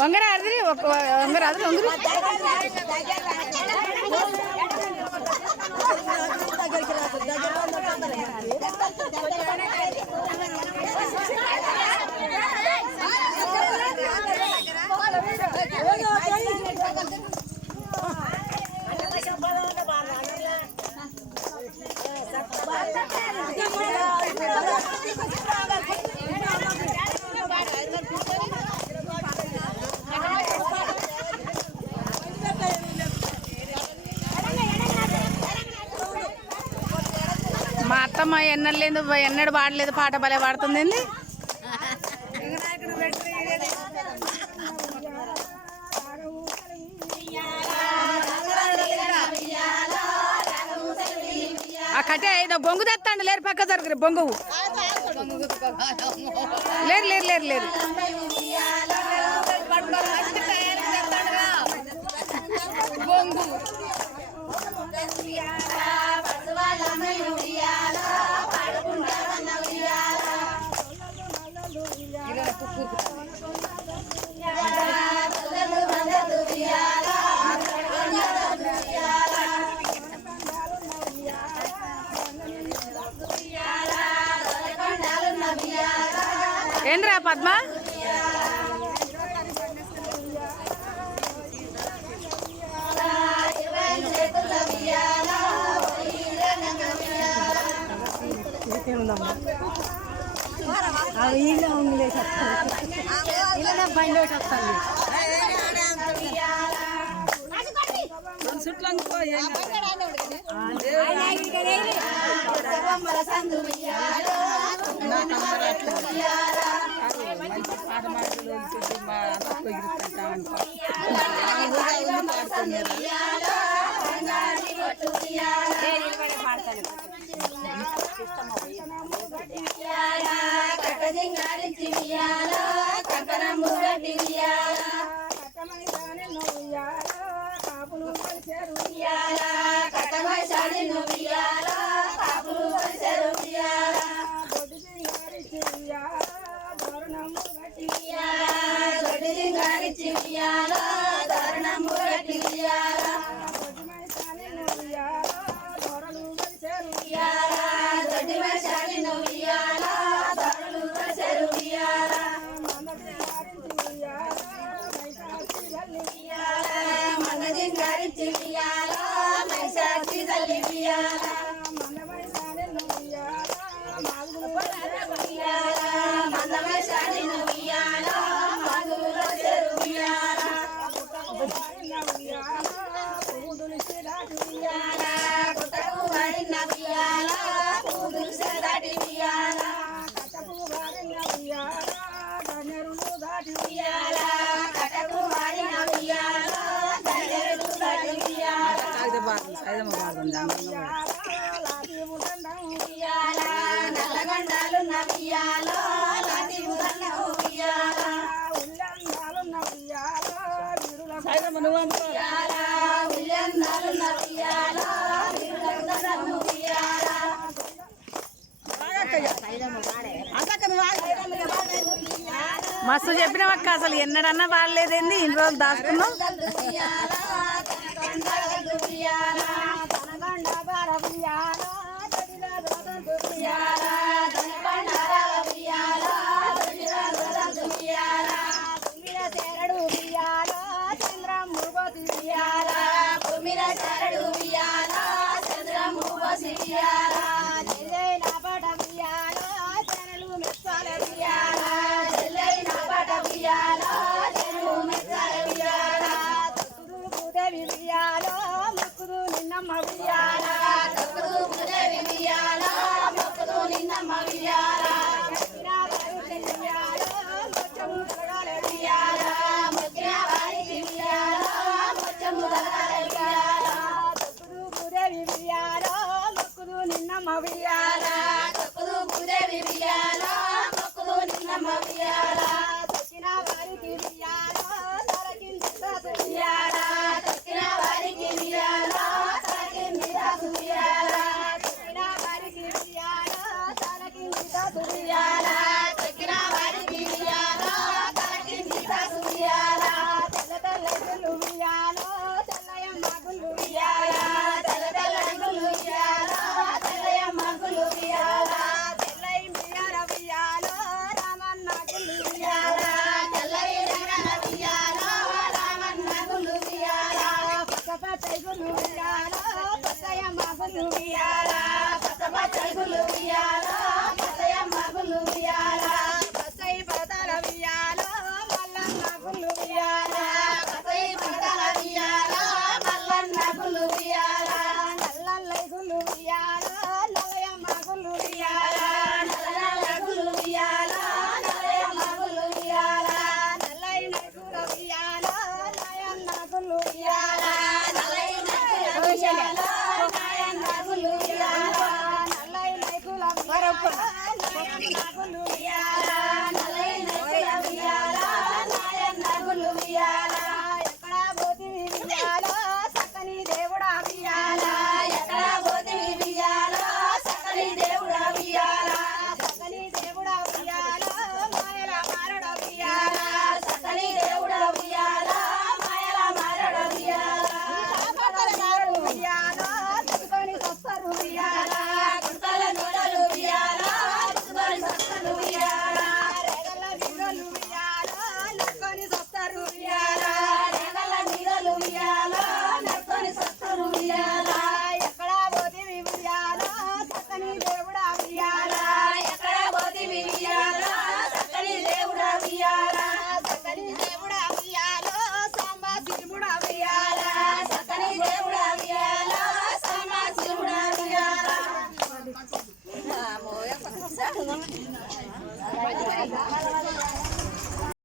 వంగర అది వంగర అది వంగరు మా అత్తమ్మ ఎన్నడూ పాడలేదు, పాట భలే పాడుతుంది. ఆ కట్టే ఏదో బొంగు తెస్తాండి, లేరు పక్క జరుగురు బొంగు లేరు లేరు లేరు లేరు బొంగు ఏంద్రా పద్మ మస్తు చెప్పినవక్క, అసలు ఎన్నడన్నా పాడలేదేంది, ఇన్ని రోజులు దాచుకున్నాం. చంద్రము నిన్నమ్మ ఉయ్యాల తొక్కుదు భూదేవి ఉయ్యాల మొక్కుదు నిన్నమ్మ ఉయ్యాల తొక్కిన వారికి ఉయ్యాల తలకింది దాసు ఉయ్యాల తొక్కిన వారికి ఉయ్యాల తలకింది దాసు ఉయ్యాల తొక్కిన వారికి ఉయ్యాల తలకింది దాసు ఉయ్యాల తొక్కిన వారికి ఉయ్యాల తలకింది దాసు ఉయ్యాల తెల్ల తెల్ల గుళ్ళు ఉయ్యాల తెల్లయమ్మ గుళ్ళు ఉయ్యాల తెల్ల తెల్ల గుళ్ళు ఉయ్యాల తెల్లయమ్మ గుళ్ళు ఉయ్యాల తెల్లయి మియాల ఉయ్యాల రామన్న గుళ్ళు ఉయ్యాల తెల్లయి మియాల ఉయ్యాల రామన్న గుళ్ళు ఉయ్యాల పచ్చ పచ్చ గుళ్ళు ఉయ్యాల పచ్చయమ్మ గుళ్ళు ఉయ్యాల